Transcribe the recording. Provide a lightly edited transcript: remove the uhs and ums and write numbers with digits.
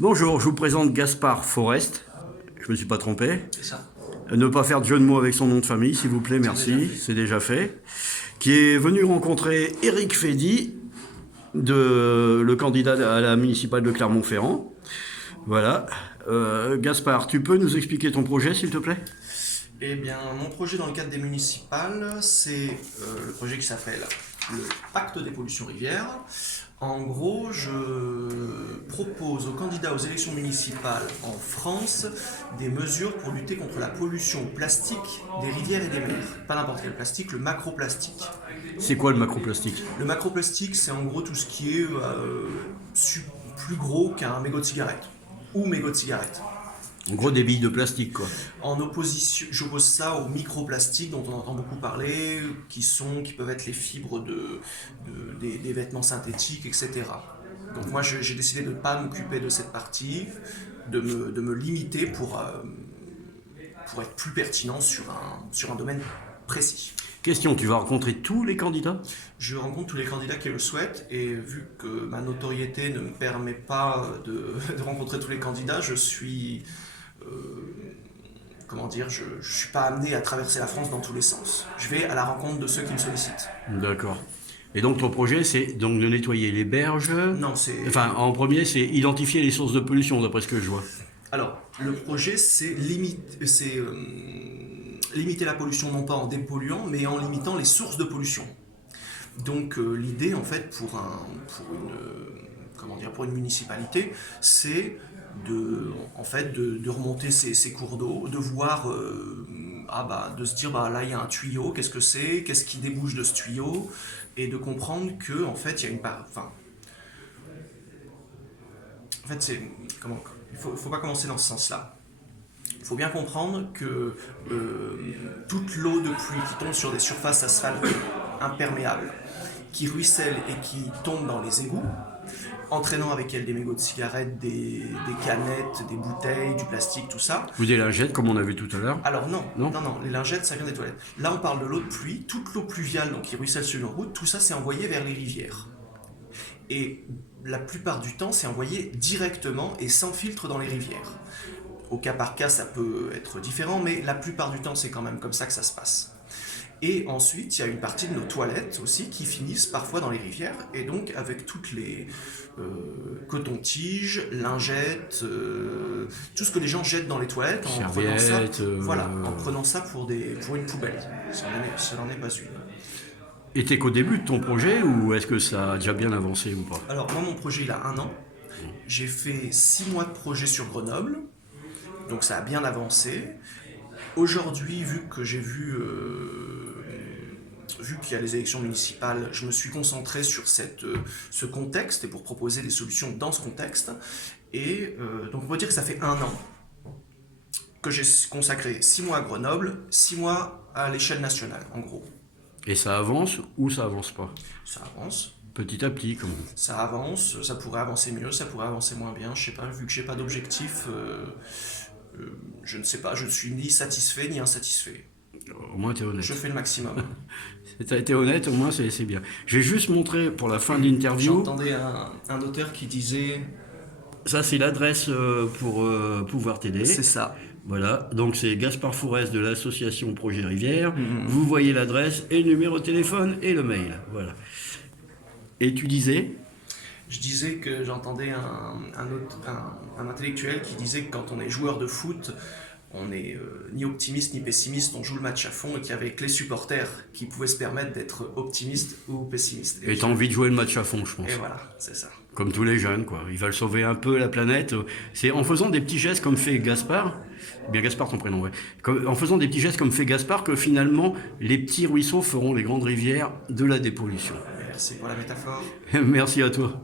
Bonjour, je vous présente Gaspard Forest. Je me suis pas trompé. C'est ça. Ne pas faire de jeu de mots avec son nom de famille, s'il vous plaît, merci. C'est déjà fait. Qui est venu rencontrer Éric Fédy, le candidat à la municipale de Clermont-Ferrand. Voilà. Gaspard, tu peux nous expliquer ton projet, s'il te plaît? Eh bien, mon projet dans le cadre des municipales, c'est le projet qui s'appelle le Pacte des pollutions rivières. En gros, je propose aux candidats aux élections municipales en France des mesures pour lutter contre la pollution au plastique des rivières et des mers. Pas n'importe quel plastique, le macroplastique. C'est quoi le macroplastique? Le macroplastique, c'est en gros tout ce qui est plus gros qu'un mégot de cigarette ou mégot de cigarette. En gros, des billes de plastique, quoi. En opposition, j'oppose ça aux microplastiques dont on entend beaucoup parler, qui peuvent être les fibres des vêtements synthétiques, etc. Donc moi, j'ai décidé de ne pas m'occuper de cette partie, de me limiter pour être plus pertinent sur un domaine précis. Question, tu vas rencontrer tous les candidats? Je rencontre tous les candidats qui le souhaitent et vu que ma notoriété ne me permet pas de rencontrer tous les candidats, je suis comment dire, je ne suis pas amené à traverser la France dans tous les sens. Je vais à la rencontre de ceux qui me sollicitent. D'accord. Et donc ton projet, c'est donc de nettoyer les berges. Non, c'est... Enfin, en premier, c'est identifier les sources de pollution, d'après ce que je vois. Alors, le projet, c'est limiter la pollution, non pas en dépolluant, mais en limitant les sources de pollution. Donc, l'idée, en fait, pour une municipalité, c'est de remonter ces cours d'eau, de voir, de se dire, là, il y a un tuyau, qu'est-ce que c'est, qu'est-ce qui débouche de ce tuyau, et de comprendre que, en fait, il y a une part... Enfin, en fait, il faut pas commencer dans ce sens-là. Il faut bien comprendre que toute l'eau de pluie qui tombe sur des surfaces asphaltées imperméables, qui ruissellent et qui tombent dans les égouts, entraînant avec elle des mégots de cigarettes, des canettes, des bouteilles, du plastique, tout ça. Ou des lingettes, comme on a vu tout à l'heure. Alors non, les lingettes, ça vient des toilettes. Là, on parle de l'eau de pluie, toute l'eau pluviale donc, qui ruisselle sur nos routes, tout ça, c'est envoyé vers les rivières. Et la plupart du temps, c'est envoyé directement et sans filtre dans les rivières. Au cas par cas, ça peut être différent, mais la plupart du temps, c'est quand même comme ça que ça se passe. Et ensuite, il y a une partie de nos toilettes aussi qui finissent parfois dans les rivières, et donc avec toutes les cotons-tiges, lingettes, tout ce que les gens jettent dans les toilettes, en prenant ça, en prenant ça pour une poubelle. Ça n'en est pas une. Et t'es qu'au début de ton projet ou est-ce que ça a déjà bien avancé ou pas? Alors moi, mon projet, il a 1 an. J'ai fait 6 mois de projet sur Grenoble, donc ça a bien avancé. Aujourd'hui, vu qu'il y a les élections municipales, je me suis concentré sur ce contexte et pour proposer des solutions dans ce contexte. Et donc on peut dire que ça fait 1 an que j'ai consacré 6 mois à Grenoble, 6 mois à l'échelle nationale, en gros. Et ça avance ou ça avance pas? Ça avance. Petit à petit, comment? Ça avance, ça pourrait avancer mieux, ça pourrait avancer moins bien, je sais pas, vu que j'ai pas d'objectif, je ne sais pas, je ne suis ni satisfait ni insatisfait. Au moins t'es honnête. Je fais le maximum. T'as été honnête, au moins c'est bien. Je vais juste montrer pour la fin de l'interview. J'entendais un auteur qui disait... Ça c'est l'adresse pour pouvoir t'aider. C'est ça. Voilà, donc c'est Gaspard Forest de l'association Projet Rivière. Vous voyez l'adresse et le numéro de téléphone et le mail. Voilà. Et tu disais? Je disais que j'entendais un intellectuel qui disait que quand on est joueur de foot, on n'est ni optimiste ni pessimiste, on joue le match à fond et qu'il y avait que les supporters qui pouvaient se permettre d'être optimistes ou pessimistes. Et t'as envie de jouer le match à fond, je pense. Et voilà, c'est ça. Comme tous les jeunes, quoi. Ils veulent sauver un peu la planète. C'est en faisant des petits gestes comme fait Gaspard, bien Gaspard ton prénom, ouais. En faisant des petits gestes comme fait Gaspard que finalement les petits ruisseaux feront les grandes rivières de la dépollution. Merci pour la métaphore. Merci à toi.